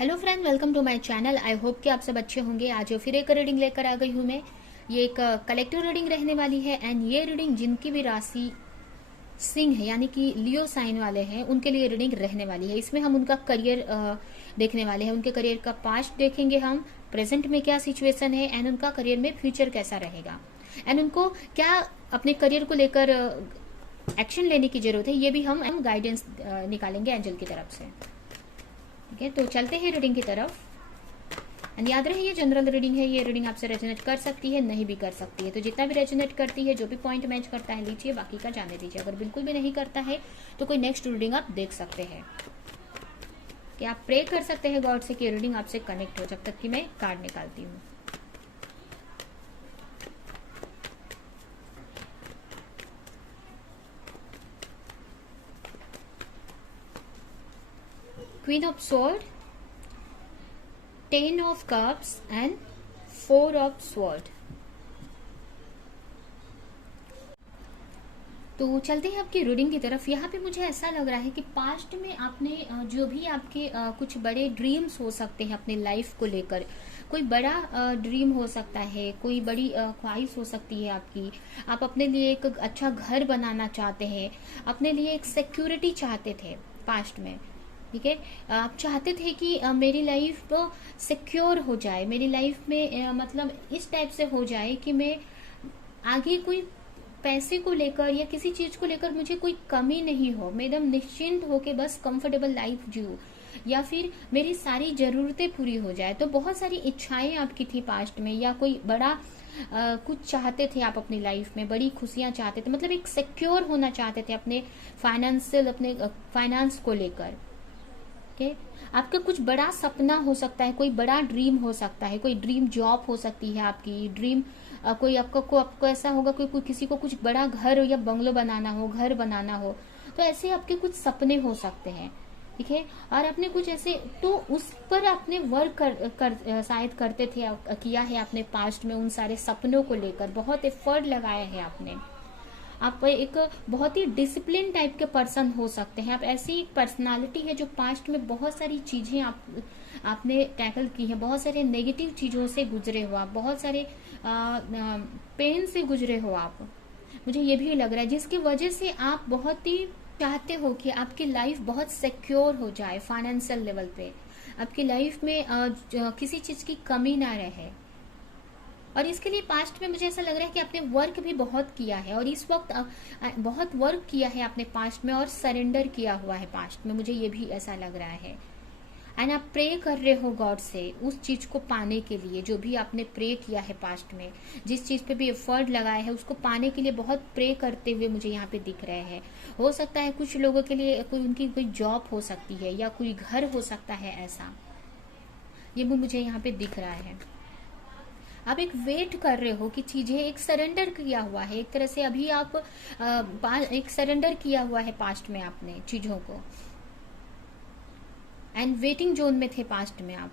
Hello friend, welcome to my channel. I hope कि आप सब अच्छे होंगे। आज फिर एक रीडिंग लेकर आ गई हूँ मैं। ये एक कलेक्टिव रीडिंग रहने वाली है एंड ये रीडिंग जिनकी भी राशि सिंह है यानी कि लियो साइन वाले हैं उनके लिए रीडिंग रहने वाली है। इसमें हम उनका करियर देखने वाले हैं। उनके करियर का पास्ट देखेंगे हम, प्रेजेंट में क्या सिचुएशन है एंड उनका करियर में फ्यूचर कैसा रहेगा एंड उनको क्या अपने करियर को लेकर एक्शन लेने की जरूरत है। ये भी हम गाइडेंस निकालेंगे एंजल की तरफ से। ठीक है, तो चलते हैं रीडिंग की तरफ। एंड याद रहे ये जनरल रीडिंग है। ये रीडिंग आपसे रेजोनेट कर सकती है, नहीं भी कर सकती है। तो जितना भी रेजोनेट करती है, जो भी पॉइंट मैच करता है लीजिए, बाकी का जाने दीजिए। अगर बिल्कुल भी नहीं करता है तो कोई नेक्स्ट रीडिंग आप देख सकते हैं। कि आप प्रे कर सकते हैं गॉड से कि रीडिंग आपसे कनेक्ट हो, जब तक कि मैं कार्ड निकालती हूँ। Queen of sword, 10 of cups and 4 of sword. तो चलते हैं आपकी रीडिंग की तरफ। यहाँ पे मुझे ऐसा लग रहा है कि पास्ट में आपने जो भी आपके कुछ बड़े ड्रीम्स हो सकते हैं अपने लाइफ को लेकर, कोई बड़ा ड्रीम हो सकता है, कोई बड़ी ख्वाहिश हो सकती है आपकी। आप अपने लिए एक अच्छा घर बनाना चाहते हैं, अपने लिए एक सिक्योरिटी चाहते थे पास्ट में। ठीक है, आप चाहते थे कि मेरी लाइफ सिक्योर हो जाए, मेरी लाइफ में मतलब इस टाइप से हो जाए कि मैं आगे कोई पैसे को लेकर या किसी चीज को लेकर मुझे कोई कमी नहीं हो, मैं एकदम निश्चिंत होके बस कंफर्टेबल लाइफ जीऊँ, या फिर मेरी सारी जरूरतें पूरी हो जाए। तो बहुत सारी इच्छाएं आपकी थी पास्ट में, या कोई बड़ा कुछ चाहते थे आप अपनी लाइफ में, बड़ी खुशियां चाहते थे, मतलब एक सिक्योर होना चाहते थे अपने फाइनेंशियल, अपने फाइनेंस को लेकर। ओके, आपका कुछ बड़ा सपना हो सकता है, कोई बड़ा ड्रीम हो सकता है, कोई ड्रीम जॉब हो सकती है आपकी, ड्रीम कोई आपको ऐसा होगा कोई किसी को कुछ बड़ा घर या बंगलो बनाना हो, घर बनाना हो। तो ऐसे आपके कुछ सपने हो सकते हैं। ठीक है, और आपने कुछ ऐसे तो उस पर आपने वर्क शायद करते थे, किया है आपने पास्ट में, उन सारे सपनों को लेकर बहुत एफर्ट लगाया है आपने। आप एक बहुत ही डिसिप्लिन टाइप के पर्सन हो सकते हैं। आप ऐसी पर्सनालिटी है जो पास्ट में बहुत सारी चीजें आपने टैकल की है, बहुत सारे नेगेटिव चीजों से गुजरे हो आप, बहुत सारे पेन से गुजरे हो आप। मुझे ये भी लग रहा है जिसकी वजह से आप बहुत ही चाहते हो कि आपकी लाइफ बहुत सिक्योर हो जाए फाइनेंशियल लेवल पे, आपकी लाइफ में किसी चीज की कमी ना रहे। और इसके लिए पास्ट में मुझे ऐसा लग रहा है कि आपने वर्क भी बहुत किया है, और इस वक्त बहुत वर्क किया है आपने पास्ट में, और सरेंडर किया हुआ है पास्ट में, मुझे ये भी ऐसा लग रहा है। एंड आप प्रे कर रहे हो गॉड से उस चीज को पाने के लिए, जो भी आपने प्रे किया है पास्ट में, जिस चीज पे भी एफर्ट लगाया है उसको पाने के लिए बहुत प्रे करते हुए मुझे यहाँ पे दिख रहे हैं। हो सकता है कुछ लोगों के लिए कोई उनकी कोई जॉब हो सकती है, या कोई घर हो सकता है, ऐसा ये भी मुझे यहाँ पे दिख रहा है। आप एक वेट कर रहे हो कि चीजें, एक सरेंडर किया हुआ है एक तरह से। अभी आप एक सरेंडर किया हुआ है पास्ट में आपने चीजों को, एंड वेटिंग जोन में थे पास्ट में आप।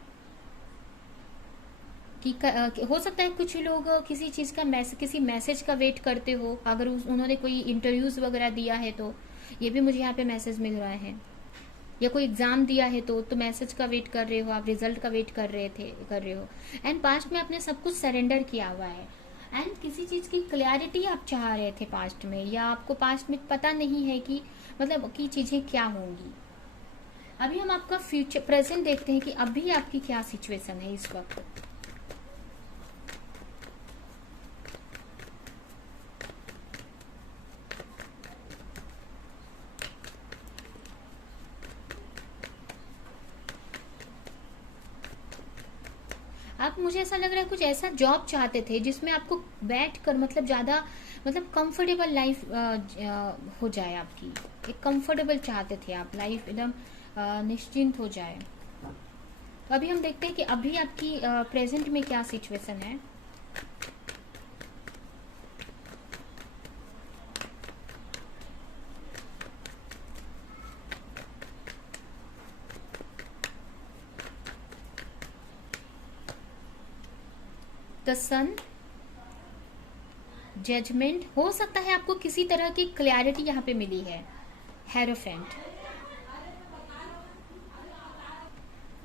हो सकता है कुछ लोग किसी चीज का किसी मैसेज का वेट करते हो, अगर उन्होंने कोई इंटरव्यूज वगैरह दिया है तो ये भी मुझे यहाँ पे मैसेज मिल रहा है। या कोई एग्जाम दिया है तो मैसेज का वेट कर रहे हो आप, रिजल्ट का वेट कर रहे हो। एंड पास्ट में आपने सब कुछ सरेंडर किया हुआ है, एंड किसी चीज की क्लैरिटी आप चाह रहे थे पास्ट में, या आपको पास्ट में पता नहीं है कि मतलब की चीजें क्या होंगी। अभी हम आपका फ्यूचर प्रेजेंट देखते हैं कि अभी आपकी क्या सिचुएशन है इस वक्त। आप, मुझे ऐसा लग रहा है कुछ ऐसा जॉब चाहते थे जिसमें आपको बैठ कर मतलब ज्यादा मतलब कंफर्टेबल लाइफ हो जाए आपकी। एक कंफर्टेबल चाहते थे आप, लाइफ एकदम निश्चिंत हो जाए। तो अभी हम देखते हैं कि अभी आपकी प्रेजेंट में क्या सिचुएशन है। द सन, जजमेंट, हो सकता है आपको किसी तरह की क्लैरिटी यहाँ पे मिली है। हेरोफेंट,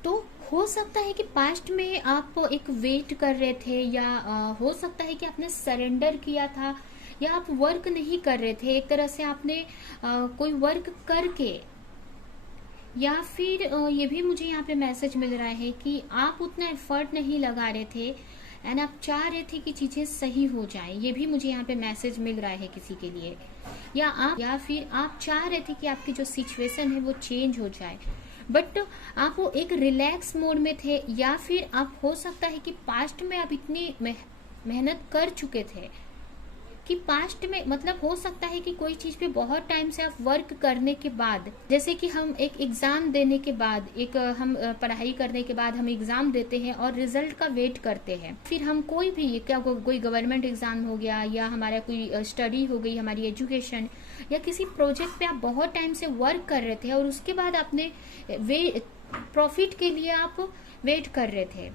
तो हो सकता है कि पास्ट में आप एक वेट कर रहे थे, या हो सकता है कि आपने सरेंडर किया था, या आप वर्क नहीं कर रहे थे, एक तरह से आपने कोई वर्क करके, या फिर ये भी मुझे यहाँ पे मैसेज मिल रहा है कि आप उतना एफर्ट नहीं लगा रहे थे एंड आप चाह रहे थे कि चीजें सही हो जाएं। ये भी मुझे यहाँ पे मैसेज मिल रहा है किसी के लिए, या फिर आप चाह रहे थे कि आपकी जो सिचुएशन है वो चेंज हो जाए, बट आप वो एक रिलैक्स मोड में थे, या फिर आप हो सकता है कि पास्ट में आप इतनी मेहनत कर चुके थे कि पास्ट में, मतलब हो सकता है कि कोई चीज पे बहुत टाइम से आप वर्क करने के बाद, जैसे कि हम एक एग्जाम देने के बाद, हम पढ़ाई करने के बाद हम एग्जाम देते हैं और रिजल्ट का वेट करते हैं, फिर हम कोई भी, क्या कोई गवर्नमेंट एग्जाम हो गया, या हमारा कोई स्टडी हो गई, हमारी एजुकेशन, या किसी प्रोजेक्ट पे आप बहुत टाइम से वर्क कर रहे थे और उसके बाद आपने प्रॉफिट के लिए आप वेट कर रहे थे,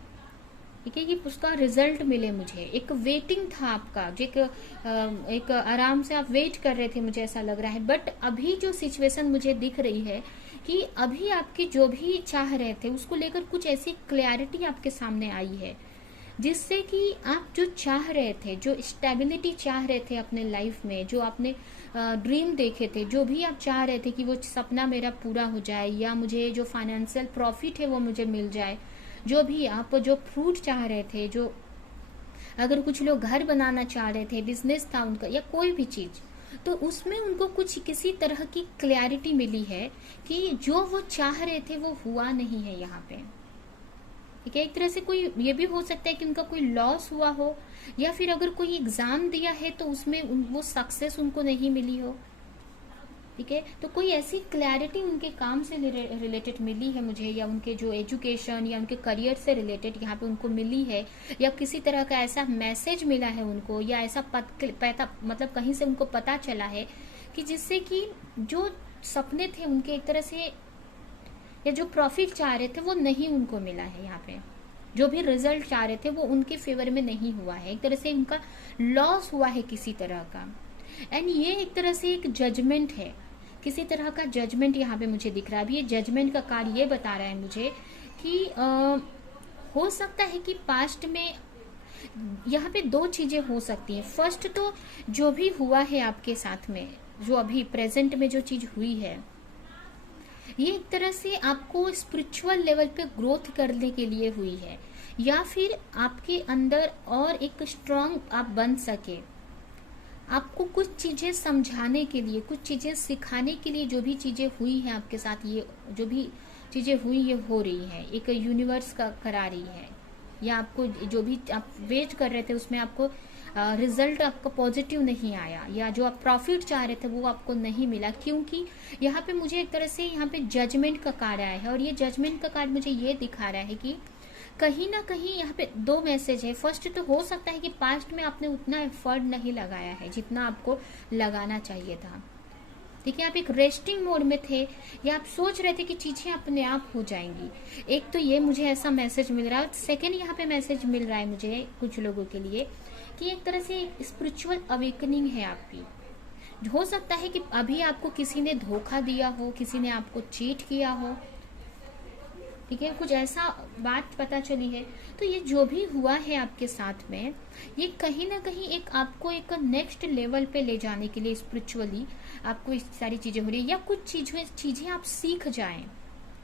ठीक है, कि उसका रिजल्ट मिले मुझे, एक वेटिंग था आपका, जो एक आराम से आप वेट कर रहे थे, मुझे ऐसा लग रहा है। बट अभी जो सिचुएशन मुझे दिख रही है कि अभी आपकी जो भी चाह रहे थे उसको लेकर कुछ ऐसी क्लैरिटी आपके सामने आई है, जिससे कि आप जो चाह रहे थे, जो स्टेबिलिटी चाह रहे थे अपने लाइफ में, जो आपने ड्रीम देखे थे, जो भी आप चाह रहे थे कि वो सपना मेरा पूरा हो जाए, या मुझे जो फाइनेंशियल प्रॉफिट है वो मुझे मिल जाए, जो भी आप जो फ्रूट चाह रहे थे, जो अगर कुछ लोग घर बनाना चाह रहे थे, बिजनेस था उनका, या कोई भी चीज, तो उसमें उनको कुछ किसी तरह की क्लैरिटी मिली है कि जो वो चाह रहे थे वो हुआ नहीं है यहाँ पे, ठीक है। एक तरह से कोई ये भी हो सकता है कि उनका कोई लॉस हुआ हो, या फिर अगर कोई एग्जाम दिया है तो उसमें वो सक्सेस उनको नहीं मिली हो, ठीक है। तो कोई ऐसी क्लैरिटी उनके काम से रिलेटेड मिली है मुझे, या उनके जो एजुकेशन या उनके करियर से रिलेटेड यहाँ पे उनको मिली है, या किसी तरह का ऐसा मैसेज मिला है उनको, या ऐसा पता, मतलब कहीं से उनको पता चला है कि जिससे कि जो सपने थे उनके, एक तरह से, या जो प्रॉफिट चाह रहे थे वो नहीं उनको मिला है यहाँ पे, जो भी रिजल्ट चाह रहे थे वो उनके फेवर में नहीं हुआ है, एक तरह से उनका लॉस हुआ है किसी तरह का। एंड ये एक तरह से एक जजमेंट है, किसी तरह का जजमेंट यहाँ पे मुझे दिख रहा है। अभी ये जजमेंट का कार्ड ये बता रहा है मुझे कि हो सकता है कि पास्ट में यहाँ पे दो चीजें हो सकती हैं। फर्स्ट तो जो भी हुआ है आपके साथ में, जो अभी प्रेजेंट में जो चीज हुई है, ये एक तरह से आपको स्पिरिचुअल लेवल पे ग्रोथ करने के लिए हुई है, या फिर आपके अंदर और एक स्ट्रांग आप बन सके, आपको कुछ चीजें समझाने के लिए, कुछ चीजें सिखाने के लिए, जो भी चीजें हुई हैं आपके साथ, ये जो भी चीजें हुई ये हो रही है, एक यूनिवर्स का करा रही है, या आपको जो भी आप वेट कर रहे थे उसमें आपको रिजल्ट आपका पॉजिटिव नहीं आया, या जो आप प्रॉफिट चाह रहे थे वो आपको नहीं मिला, क्योंकि यहाँ पे मुझे एक तरह से यहाँ पे जजमेंट का कार्ड आया है, और ये जजमेंट का कार्ड मुझे ये दिखा रहा है कि कहीं ना कहीं यहाँ पे दो मैसेज है। फर्स्ट तो हो सकता है कि पास्ट में आपने उतना एफर्ट नहीं लगाया है जितना आपको लगाना चाहिए था, ठीक है, आप एक रेस्टिंग मोड में थे, या आप सोच रहे थे कि चीजें अपने आप हो जाएंगी। एक तो ये मुझे ऐसा मैसेज मिल रहा है। सेकेंड यहाँ पे मैसेज मिल रहा है मुझे कुछ लोगों के लिए कि एक तरह से स्पिरिचुअल अवेकनिंग है आपकी। हो सकता है कि अभी आपको किसी ने धोखा दिया हो, किसी ने आपको चीट किया हो, ठीक है, कुछ ऐसा बात पता चली है। तो ये जो भी हुआ है आपके साथ में, ये कहीं ना कहीं एक आपको एक नेक्स्ट लेवल पे ले जाने के लिए स्पिरिचुअली आपको इस सारी चीजें हो रही है, या कुछ चीजें आप सीख जाएं।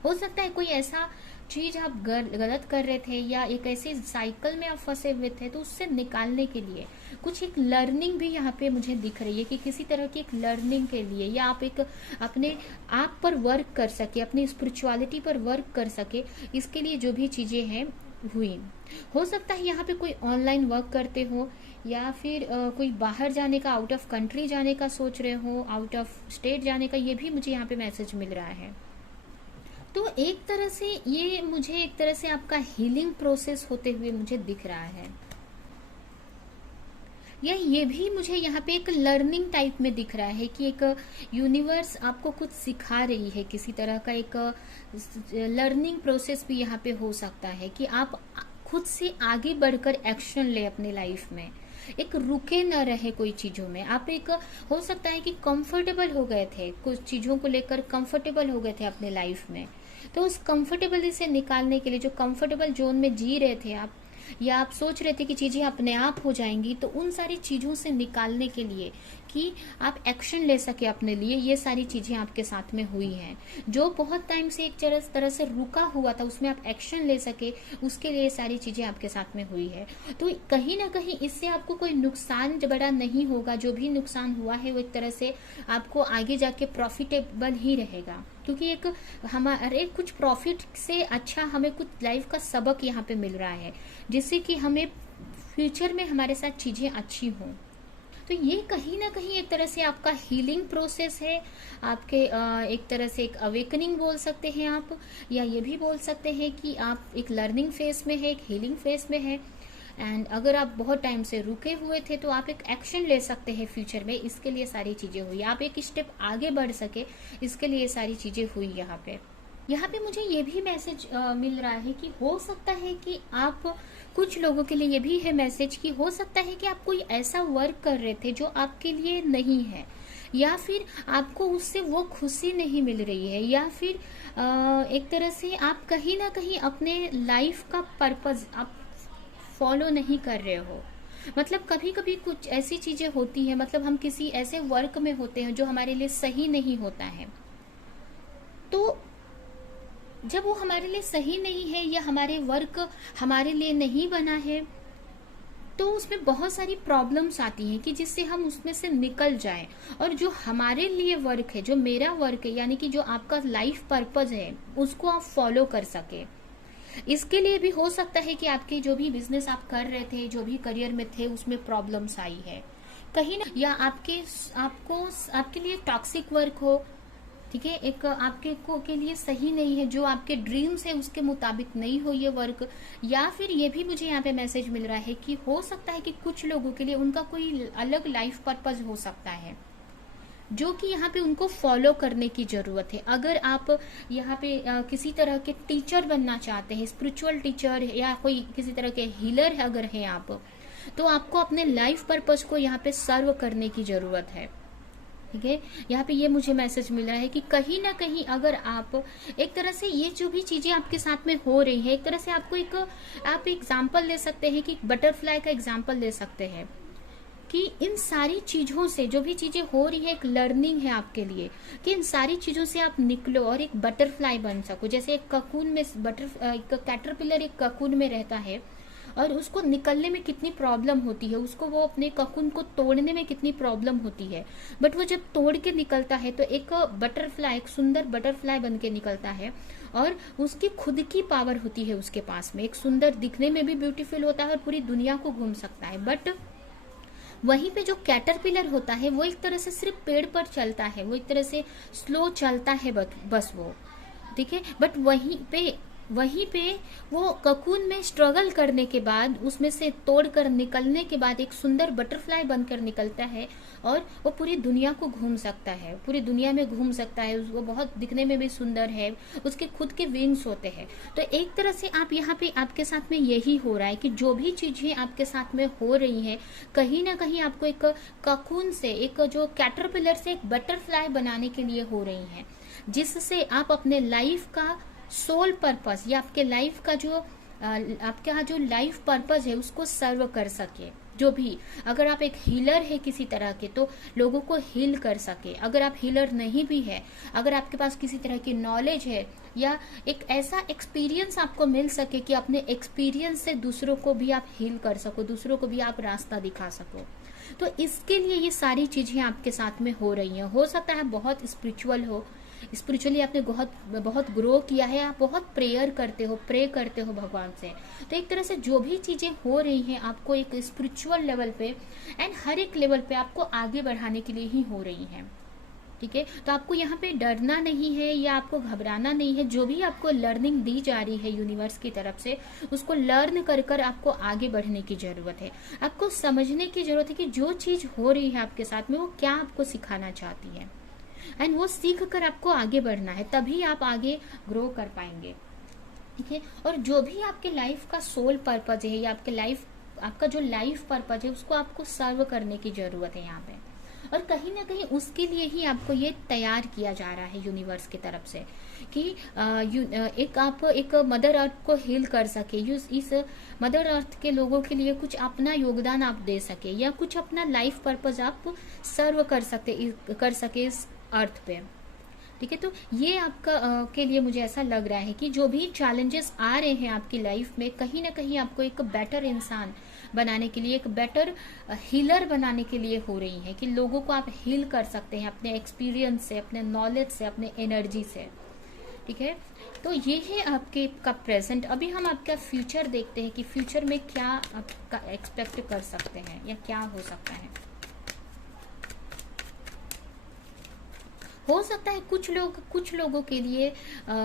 हो सकता है कोई ऐसा चीज आप गलत कर रहे थे, या एक ऐसे साइकिल में आप फंसे हुए थे, तो उससे निकालने के लिए कुछ एक लर्निंग भी यहाँ पे मुझे दिख रही है, कि किसी तरह की एक लर्निंग के लिए, या आप एक अपने आप पर वर्क कर सके, अपनी स्पिरिचुअलिटी पर वर्क कर सके, इसके लिए जो भी चीजें हैं हुई। हो सकता है यहाँ पे कोई ऑनलाइन वर्क करते हो, या फिर कोई बाहर जाने का, आउट ऑफ कंट्री जाने का सोच रहे हो, आउट ऑफ स्टेट जाने का, ये भी मुझे यहाँ पे मैसेज मिल रहा है। तो एक तरह से ये मुझे एक तरह से आपका हीलिंग प्रोसेस होते हुए मुझे दिख रहा है, या ये भी मुझे यहाँ पे एक लर्निंग टाइप में दिख रहा है कि एक यूनिवर्स आपको कुछ सिखा रही है, किसी तरह का एक लर्निंग प्रोसेस भी यहाँ पे हो सकता है कि आप खुद से आगे बढ़कर एक्शन ले अपने लाइफ में, एक रुके न रहे कोई चीजों में। आप एक हो सकता है कि कंफर्टेबल हो गए थे, कुछ चीजों को लेकर कंफर्टेबल हो गए थे अपने लाइफ में, तो उस कंफर्टेबली से निकालने के लिए, जो कंफर्टेबल जोन में जी रहे थे आप, या आप सोच रहे थे कि चीज़ें अपने आप हो जाएंगी, तो उन सारी चीज़ों से निकालने के लिए कि आप एक्शन ले सके अपने लिए, ये सारी चीज़ें आपके साथ में हुई हैं। जो बहुत टाइम से एक तरह से रुका हुआ था, उसमें आप एक्शन ले सके, उसके लिए सारी चीज़ें आपके साथ में हुई है। तो कहीं ना कहीं इससे आपको कोई नुकसान बड़ा नहीं होगा। जो भी नुकसान हुआ है वो एक तरह से आपको आगे जाके प्रॉफिटेबल ही रहेगा, क्योंकि एक हमारे कुछ प्रॉफिट से अच्छा हमें कुछ लाइफ का सबक यहाँ पे मिल रहा है, जिससे कि हमें फ्यूचर में हमारे साथ चीज़ें अच्छी हों। तो ये कहीं ना कहीं एक तरह से आपका हीलिंग प्रोसेस है, आपके एक तरह से एक अवेकनिंग बोल सकते हैं आप, या ये भी बोल सकते हैं कि आप एक लर्निंग फेज में है, एक हीलिंग फेज में है। एंड अगर आप बहुत टाइम से रुके हुए थे तो आप एक एक्शन ले सकते हैं फ्यूचर में, इसके लिए सारी चीज़ें हुई, आप एक स्टेप आगे बढ़ सके, इसके लिए सारी चीज़ें हुई। यहाँ पे मुझे ये भी मैसेज मिल रहा है कि हो सकता है कि आप, कुछ लोगों के लिए ये भी है मैसेज कि हो सकता है कि आप कोई ऐसा वर्क कर रहे थे जो आपके लिए नहीं है, या फिर आपको उससे वो खुशी नहीं मिल रही है, या फिर एक तरह से आप कहीं ना कहीं अपने लाइफ का पर्पस आप फॉलो नहीं कर रहे हो। मतलब कभी कभी कुछ ऐसी चीजें होती हैं, मतलब हम किसी ऐसे वर्क में होते हैं जो हमारे लिए सही नहीं होता है, तो जब वो हमारे लिए सही नहीं है या हमारे वर्क हमारे लिए नहीं बना है, तो उसमें बहुत सारी प्रॉब्लम्स आती हैं कि जिससे हम उसमें से निकल जाएं, और जो हमारे लिए वर्क है, जो मेरा वर्क है, यानी कि जो आपका लाइफ पर्पस है, उसको आप फॉलो कर सके। इसके लिए भी हो सकता है कि आपके जो भी बिजनेस आप कर रहे थे, जो भी करियर में थे, उसमें प्रॉब्लम्स आई है कहीं ना, या आपके लिए टॉक्सिक वर्क हो, ठीक है, एक आपके को के लिए सही नहीं है, जो आपके ड्रीम्स है उसके मुताबिक नहीं हो ये वर्क। या फिर ये भी मुझे यहाँ पे मैसेज मिल रहा है कि हो सकता है कि कुछ लोगों के लिए उनका कोई अलग लाइफ पर्पस हो सकता है, जो कि यहाँ पे उनको फॉलो करने की जरूरत है। अगर आप यहाँ पे किसी तरह के टीचर बनना चाहते हैं, स्पिरिचुअल टीचर, या कोई किसी तरह के हीलर है अगर हैं आप, तो आपको अपने लाइफ पर्पस को यहाँ पे सर्व करने की जरूरत है। ठीक है, यहाँ पे ये मुझे मैसेज मिल रहा है कि कहीं ना कहीं अगर आप एक तरह से ये जो भी चीजें आपके साथ में हो रही है, एक तरह से आपको आप एग्जाम्पल ले सकते हैं कि बटरफ्लाई का एग्जाम्पल ले सकते हैं कि इन सारी चीजों से, जो भी चीजें हो रही है, एक लर्निंग है आपके लिए कि इन सारी चीजों से आप निकलो और एक बटरफ्लाई बन सको। जैसे एक ककून में कैटरपिलर एक ककून में रहता है और उसको निकलने में कितनी प्रॉब्लम होती है, उसको वो अपने ककून को तोड़ने में कितनी प्रॉब्लम होती है, बट वो जब तोड़ के निकलता है तो एक बटरफ्लाई, एक सुंदर बटरफ्लाई बन के निकलता है, और उसकी खुद की पावर होती है उसके पास में, एक सुंदर, दिखने में भी ब्यूटीफुल होता है और पूरी दुनिया को घूम सकता है। बट वहीं पे जो कैटरपिलर होता है वो एक तरह से सिर्फ पेड़ पर चलता है, वो एक तरह से स्लो चलता है बस वो, ठीक है। बट वहीं पे वो ककून में स्ट्रगल करने के बाद, उसमें से तोड़कर निकलने के बाद एक सुंदर बटरफ्लाई बनकर निकलता है और वो पूरी दुनिया को घूम सकता है, पूरी दुनिया में घूम सकता है। वो बहुत दिखने में भी सुंदर है, उसके खुद के विंग्स होते हैं। तो एक तरह से आप यहाँ पे आपके साथ में यही हो रहा है कि जो भी चीजें आपके साथ में हो रही हैं, कहीं ना कहीं आपको एक ककून से, एक जो कैटरपिलर से एक बटरफ्लाई बनाने के लिए हो रही हैं, जिससे आप अपने लाइफ का सोल पर्पस या आपके लाइफ का जो आपका जो लाइफ पर्पस है उसको सर्व कर सके। जो भी, अगर आप एक हीलर है किसी तरह के, तो लोगों को हील कर सके। अगर आप हीलर नहीं भी है, अगर आपके पास किसी तरह की नॉलेज है या एक ऐसा एक्सपीरियंस आपको मिल सके कि अपने एक्सपीरियंस से दूसरों को भी आप हील कर सको, दूसरों को भी आप रास्ता दिखा सको, तो इसके लिए ये सारी चीजें आपके साथ में हो रही हैं। हो सकता है बहुत स्पिरिचुअल हो, स्पिरिचुअली आपने बहुत ग्रो किया है, आप बहुत प्रे करते हो भगवान से। तो एक तरह से जो भी चीजें हो रही हैं आपको एक स्पिरिचुअल लेवल पे एंड हर एक लेवल पे आपको आगे बढ़ाने के लिए ही हो रही हैं, ठीक है। तो आपको यहाँ पे डरना नहीं है या आपको घबराना नहीं है। जो भी आपको लर्निंग दी जा रही है यूनिवर्स की तरफ से, उसको लर्न कर आपको आगे बढ़ने की जरूरत है। आपको समझने की जरूरत है कि जो चीज हो रही है आपके साथ में वो क्या आपको सिखाना चाहती है, एंड वो सीख कर आपको आगे बढ़ना है, तभी आप आगे ग्रो कर पाएंगे, ठीक है। और जो भी आपके लाइफ का सोल पर्पज है या आपका जो लाइफ पर्पज है, उसको आपको सर्व करने की जरूरत है यहाँ पे। और कहीं ना कहीं उसके लिए ही आपको ये तैयार किया जा रहा है यूनिवर्स की तरफ से कि एक आप एक मदर अर्थ को हील कर सके, इस मदर अर्थ के लोगों के लिए कुछ अपना योगदान आप दे सके, या कुछ अपना लाइफ पर्पज आप सर्व कर सके इस अर्थ पे। ठीक है, तो ये आपका के लिए मुझे ऐसा लग रहा है कि जो भी चैलेंजेस आ रहे हैं आपकी लाइफ में, कहीं ना कहीं आपको एक बेटर इंसान बनाने के लिए, एक बेटर हीलर बनाने के लिए हो रही है, कि लोगों को आप हील कर सकते हैं अपने एक्सपीरियंस से, अपने नॉलेज से, अपने एनर्जी से। ठीक है, तो ये है आपके का प्रेजेंट। अभी हम आपका फ्यूचर देखते हैं कि फ्यूचर में क्या आपका एक्सपेक्ट कर सकते हैं या क्या हो सकता है। हो सकता है कुछ लोगों के लिए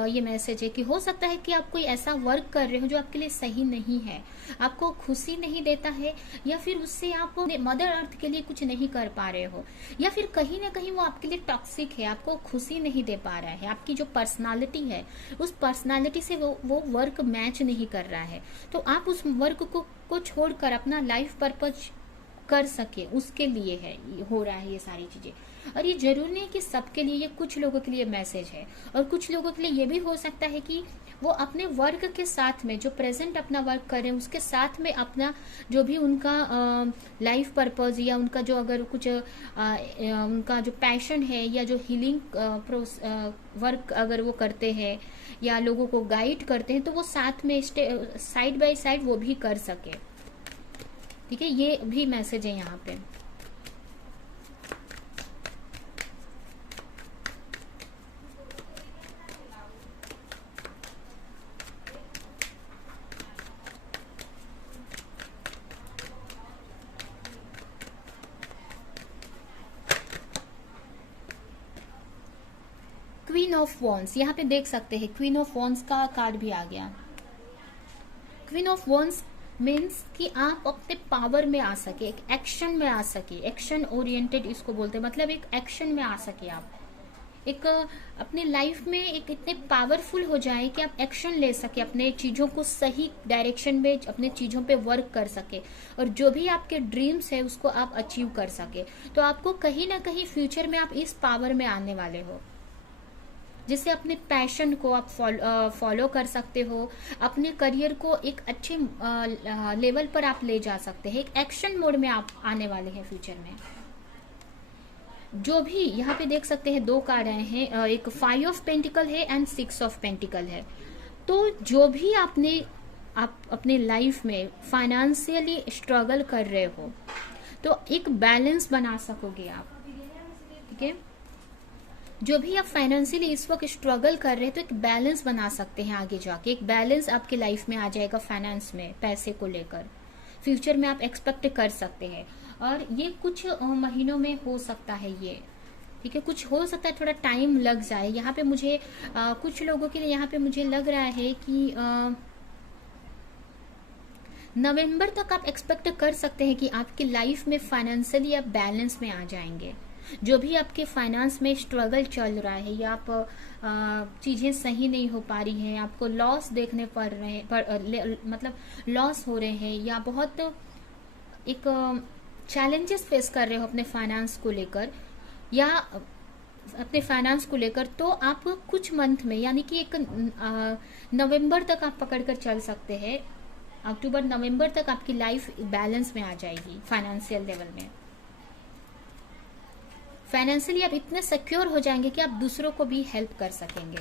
ये मैसेज है कि हो सकता है कि आप कोई ऐसा वर्क कर रहे हो जो आपके लिए सही नहीं है, आपको खुशी नहीं देता है, या फिर उससे आप मदर अर्थ के लिए कुछ नहीं कर पा रहे हो, या फिर कहीं ना कहीं वो आपके लिए टॉक्सिक है, आपको खुशी नहीं दे पा रहा है। आपकी जो पर्सनालिटी है उस पर्सनालिटी से वो वर्क मैच नहीं कर रहा है, तो आप उस वर्क को छोड़कर अपना लाइफ पर्पज कर सके, उसके लिए है हो रहा है ये सारी चीजें। और ये जरूरी नहीं है कि सबके लिए, ये कुछ लोगों के लिए मैसेज है, और कुछ लोगों के लिए ये भी हो सकता है कि वो अपने वर्क के साथ में, जो प्रेजेंट अपना वर्क कर रहे हैं उसके साथ में अपना जो भी उनका लाइफ पर्पज, या उनका जो अगर कुछ उनका जो पैशन है, या जो हीलिंग वर्क अगर वो करते हैं या लोगों को गाइड करते हैं, तो वो साथ में साइड बाय साइड वो भी कर सके। ठीक है, ये भी मैसेज है यहाँ पे। क्वीन ऑफ वॉन्स यहाँ पे देख सकते हैं, क्वीन ऑफ वॉन्स का कार्ड भी आ गया। क्वीन ऑफ वॉन्स मीन्स कि आप अपने पावर में आ सके, एक एक्शन में आ सके, एक्शन ओरिएंटेड इसको बोलते हैं, मतलब एक एक्शन में आ सके, आप एक अपने लाइफ में एक इतने पावरफुल हो जाए कि आप एक्शन ले सके, अपने चीजों को सही डायरेक्शन में अपने चीजों पे वर्क कर सके, और जो भी आपके ड्रीम्स है उसको आप अचीव कर सके। तो आपको कहीं ना कहीं फ्यूचर में आप इस पावर में आने वाले हो, जिससे अपने पैशन को आप फॉलो कर सकते हो, अपने करियर को एक अच्छे लेवल पर आप ले जा सकते हैं, एक एक्शन मोड में आप आने वाले हैं फ्यूचर में। जो भी यहाँ पे देख सकते हैं दो कार्ड आए हैं, एक 5 ऑफ पेंटिकल है एंड 6 ऑफ पेंटिकल है। तो जो भी आप अपने लाइफ में फाइनेंशियली स्ट्रगल कर रहे हो, तो एक बैलेंस बना सकोगे आप। ठीक है, जो भी आप फाइनेंशियली इस वक्त स्ट्रगल कर रहे हैं, तो एक बैलेंस बना सकते हैं आगे जाके, एक बैलेंस आपके लाइफ में आ जाएगा फाइनेंस में, पैसे को लेकर फ्यूचर में आप एक्सपेक्ट कर सकते हैं। और ये कुछ महीनों में हो सकता है ये। ठीक है, कुछ हो सकता है थोड़ा टाइम लग जाए यहाँ पे मुझे, कुछ लोगों के लिए यहाँ पे मुझे लग रहा है कि नवंबर तक आप एक्सपेक्ट कर सकते हैं कि आपकी लाइफ में फाइनेंशियली आप बैलेंस में आ जाएंगे। जो भी आपके फाइनेंस में स्ट्रगल चल रहा है, या आप चीजें सही नहीं हो पा रही हैं, आपको लॉस देखने पड़ रहे हैं, मतलब लॉस हो रहे हैं, या बहुत एक चैलेंजेस फेस कर रहे हो अपने फाइनेंस को लेकर, या अपने फाइनेंस को लेकर, तो आप कुछ मंथ में, यानी कि एक नवंबर तक आप पकड़कर चल सकते हैं। अक्टूबर नवंबर तक आपकी लाइफ बैलेंस में आ जाएगी फाइनेंशियल लेवल में। फाइनेंशियली आप इतने सिक्योर हो जाएंगे कि आप दूसरों को भी हेल्प कर सकेंगे।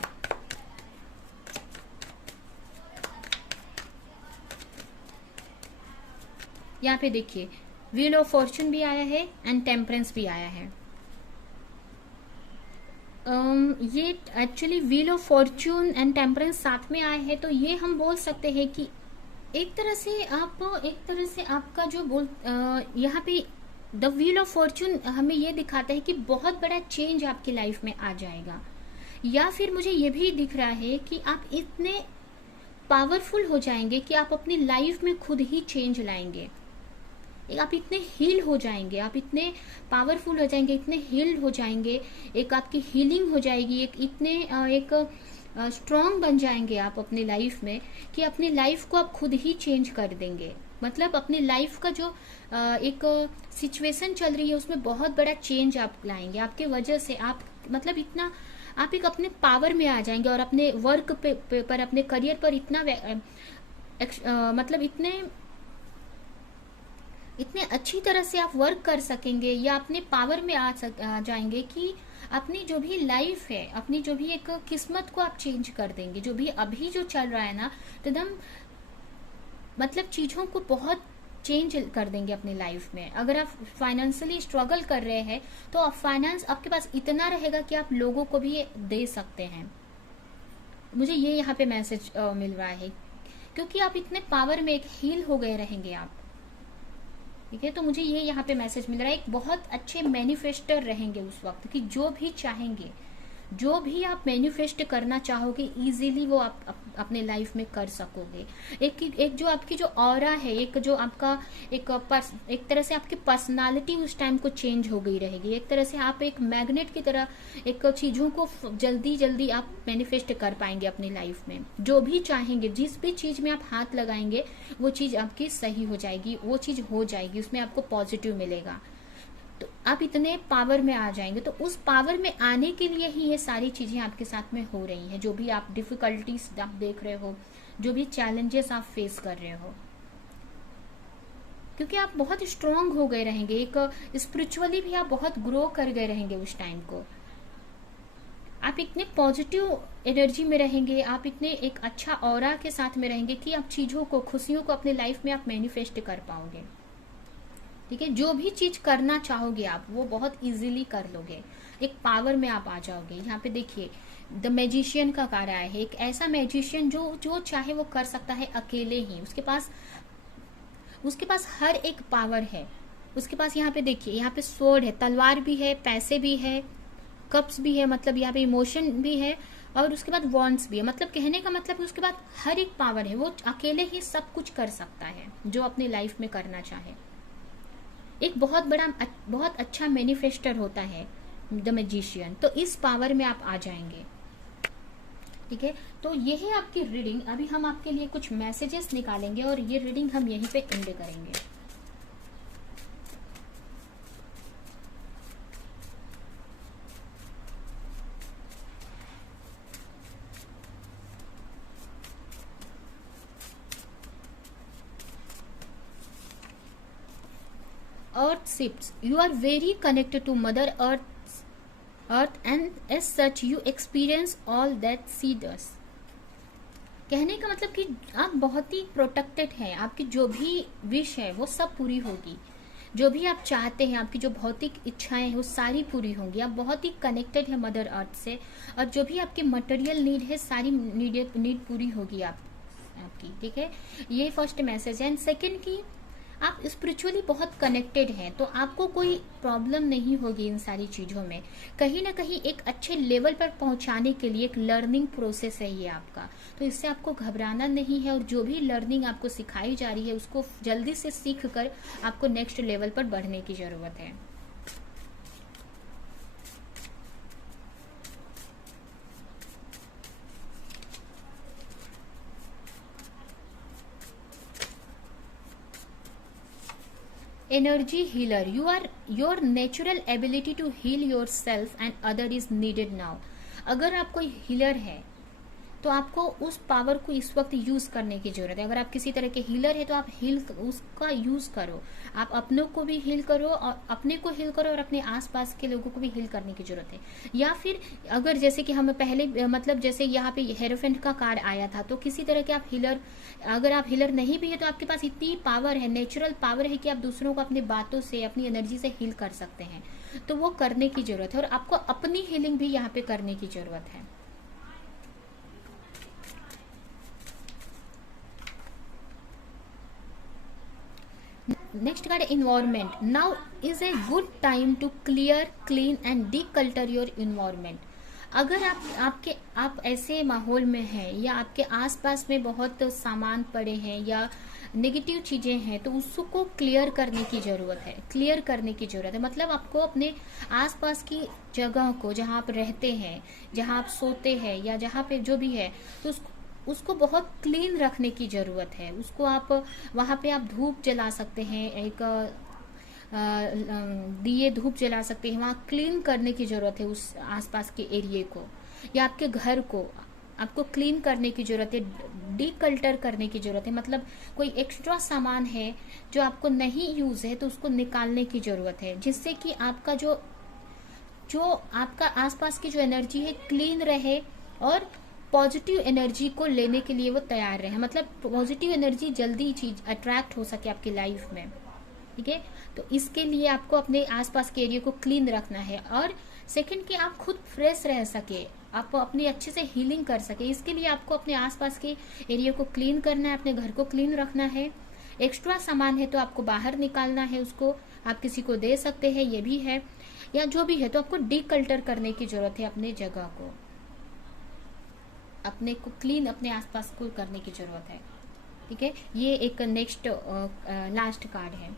यहाँ पे देखिए व्हील ऑफ फॉर्चून भी आया है एंड टेम्परेंस भी आया है। ये actually wheel of Fortune and temperance साथ में आए हैं, तो ये हम बोल सकते हैं कि एक तरह से आपका जो यहाँ पे द व्हील ऑफ फॉर्चून हमें ये दिखाता है कि बहुत बड़ा चेंज आपकी लाइफ में आ जाएगा। या फिर मुझे ये भी दिख रहा है कि आप इतने पावरफुल हो जाएंगे कि आप अपनी लाइफ में खुद ही चेंज लाएंगे। आप इतने हील हो जाएंगे, आप इतने पावरफुल हो जाएंगे, इतने हील्ड हो जाएंगे, एक आपकी हीलिंग हो जाएगी, एक स्ट्रॉन्ग बन जाएंगे आप अपनी लाइफ में, कि अपनी लाइफ को आप खुद ही चेंज कर देंगे। मतलब अपनी लाइफ का जो एक सिचुएशन चल रही है उसमें बहुत बड़ा चेंज आप लाएंगे। आपके वजह से आप मतलब इतना आप एक अपने पावर में आ जाएंगे और अपने वर्क पर अपने करियर पर इतना मतलब इतने इतने अच्छी तरह से आप वर्क कर सकेंगे या अपने पावर में आ जाएंगे कि अपनी जो भी लाइफ है, अपनी जो भी एक किस्मत को आप चेंज कर देंगे। जो भी अभी जो चल रहा है ना, तो एकदम मतलब चीजों को बहुत चेंज कर देंगे अपनी लाइफ में। अगर आप फाइनेंशियली स्ट्रगल कर रहे हैं तो आप फाइनेंस आपके पास इतना रहेगा कि आप लोगों को भी दे सकते हैं। मुझे ये यहाँ पे मैसेज मिल रहा है, क्योंकि आप इतने पावर में एक हील हो गए रहेंगे आप, ठीक है। तो मुझे ये यहाँ पे मैसेज मिल रहा है, एक बहुत अच्छे मैनिफेस्टर रहेंगे उस वक्त, कि जो भी चाहेंगे, जो भी आप मैनिफेस्ट करना चाहोगे इजीली वो आप अपने लाइफ में कर सकोगे। एक जो आपकी जो ऑरा है, एक जो आपका एक तरह से आपकी पर्सनालिटी उस टाइम को चेंज हो गई रहेगी। एक तरह से आप एक मैग्नेट की तरह एक चीजों को जल्दी जल्दी आप मैनिफेस्ट कर पाएंगे अपनी लाइफ में। जो भी चाहेंगे, जिस भी चीज में आप हाथ लगाएंगे वो चीज आपकी सही हो जाएगी, वो चीज हो जाएगी, उसमें आपको पॉजिटिव मिलेगा। तो आप इतने पावर में आ जाएंगे। तो उस पावर में आने के लिए ही ये सारी चीजें आपके साथ में हो रही हैं। जो भी आप डिफिकल्टीज आप देख रहे हो, जो भी चैलेंजेस आप फेस कर रहे हो, क्योंकि आप बहुत स्ट्रांग हो गए रहेंगे, एक स्पिरिचुअली भी आप बहुत ग्रो कर गए रहेंगे उस टाइम को। आप इतने पॉजिटिव एनर्जी में रहेंगे, आप इतने एक अच्छा ऑरा के साथ में रहेंगे कि आप चीजों को, खुशियों को अपने लाइफ में आप मैनिफेस्ट कर पाओगे, ठीक है। जो भी चीज करना चाहोगे आप वो बहुत इजीली कर लोगे, एक पावर में आप आ जाओगे। यहाँ पे देखिए द मैजिशियन का कार्य है, एक ऐसा मैजिशियन जो चाहे वो कर सकता है अकेले ही। उसके पास हर एक पावर है। उसके पास यहाँ पे देखिए, यहाँ पे स्वॉर्ड है, तलवार भी है, पैसे भी है, कप्स भी है, मतलब यहाँ पे इमोशन भी है, और उसके बाद वॉन्ड्स भी है। मतलब कहने का मतलब उसके बाद हर एक पावर है, वो अकेले ही सब कुछ कर सकता है जो अपनी लाइफ में करना चाहे। एक बहुत अच्छा मैनिफेस्टर होता है द मैजिशियन। तो इस पावर में आप आ जाएंगे, ठीक है। तो ये है आपकी रीडिंग। अभी हम आपके लिए कुछ मैसेजेस निकालेंगे और ये रीडिंग हम यहीं पे एंड करेंगे। Earth shifts. You are very connected to Mother Earth, and as such you experience all that she does. कहने का मतलब कि आप बहुत ही प्रोटेक्टेड हैं। आपकी जो भी विश है वो सब पूरी होगी। जो भी आप चाहते हैं, आपकी जो भौतिक इच्छाएं हैं वो सारी पूरी होंगी। आप बहुत ही कनेक्टेड है मदर अर्थ से, और जो भी आपकी मटेरियल नीड है सारी नीड पूरी होगी आपकी, ठीक है। ये फर्स्ट मैसेज है। एंड सेकेंड की आप स्पिरिचुअली बहुत कनेक्टेड हैं, तो आपको कोई प्रॉब्लम नहीं होगी इन सारी चीज़ों में। कहीं ना कहीं एक अच्छे लेवल पर पहुंचाने के लिए एक लर्निंग प्रोसेस है ये आपका, तो इससे आपको घबराना नहीं है। और जो भी लर्निंग आपको सिखाई जा रही है उसको जल्दी से सीख कर आपको नेक्स्ट लेवल पर बढ़ने की ज़रूरत है। Energy healer, your natural ability to heal yourself and other is needed now. अगर आप कोई हीलर है तो आपको उस पावर को इस वक्त यूज करने की जरूरत है। अगर आप किसी तरह के हीलर है तो आप उसका यूज करो। आप अपनों को भी हील करो और अपने को हील करो और अपने आसपास के लोगों को भी हील करने की जरूरत है। या फिर अगर जैसे कि हम पहले मतलब जैसे यहाँ पे हेरोफेंट का कार्ड आया था, तो किसी तरह के आप हीलर, अगर आप हीलर नहीं भी है तो आपके पास इतनी पावर है, नेचुरल पावर है कि आप दूसरों को अपनी बातों से, अपनी एनर्जी से हील कर सकते हैं। तो वो करने की जरूरत है और आपको अपनी हीलिंग भी यहाँ पे करने की जरूरत है। Next card, environment. Now is a good time to clear, clean and declutter your environment. अगर आप ऐसे माहौल में हैं या आपके आसपास में बहुत सामान पड़े हैं या नेगेटिव चीजें हैं, तो उसको क्लियर करने की जरूरत है। मतलब आपको अपने आसपास की जगह को, जहाँ आप रहते हैं, जहाँ आप सोते हैं या जहाँ पे जो भी है, तो उसको बहुत क्लीन रखने की जरूरत है। उसको आप वहां पे आप धूप जला सकते हैं, एक दिए धूप जला सकते हैं। वहां क्लीन करने की जरूरत है उस आसपास के एरिया को, या आपके घर को आपको क्लीन करने की जरूरत है, डीकल्टर करने की जरूरत है। मतलब कोई एक्स्ट्रा सामान है जो आपको नहीं यूज है तो उसको निकालने की जरूरत है, जिससे कि आपका जो जो आपका आसपास की जो एनर्जी है क्लीन रहे और पॉजिटिव एनर्जी को लेने के लिए वो तैयार रहे। मतलब पॉजिटिव एनर्जी जल्दी चीज अट्रैक्ट हो सके आपकी लाइफ में। ठीक है, तो इसके लिए आपको अपने आसपास के एरिया को क्लीन रखना है। और सेकंड कि आप खुद फ्रेश रह सके, आप अपनी अच्छे से हीलिंग कर सके, इसके लिए आपको अपने आसपास के एरिया को क्लीन करना है, अपने घर को क्लीन रखना है। एक्स्ट्रा सामान है तो आपको बाहर निकालना है, उसको आप किसी को दे सकते हैं, ये भी है, या जो भी है तो आपको डीकल्टर करने की जरूरत है। अपने जगह को, अपने को क्लीन, अपने आसपास को करने की जरूरत है। ठीक है, ये एक नेक्स्ट लास्ट कार्ड है।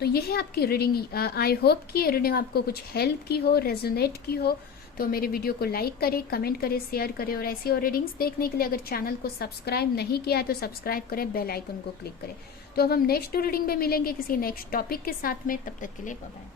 तो ये है आपकी रीडिंग। आई होप कि ये रीडिंग आपको कुछ हेल्प की हो, रेजोनेट की हो। तो मेरे वीडियो को लाइक करें, कमेंट करें, शेयर करें, और ऐसी और रीडिंग्स देखने के लिए अगर चैनल को सब्सक्राइब नहीं किया है तो सब्सक्राइब करें, बेल आइकन को क्लिक करें। तो अब हम नेक्स्ट रीडिंग में मिलेंगे किसी नेक्स्ट टॉपिक के साथ में। तब तक के लिए बाय बाय।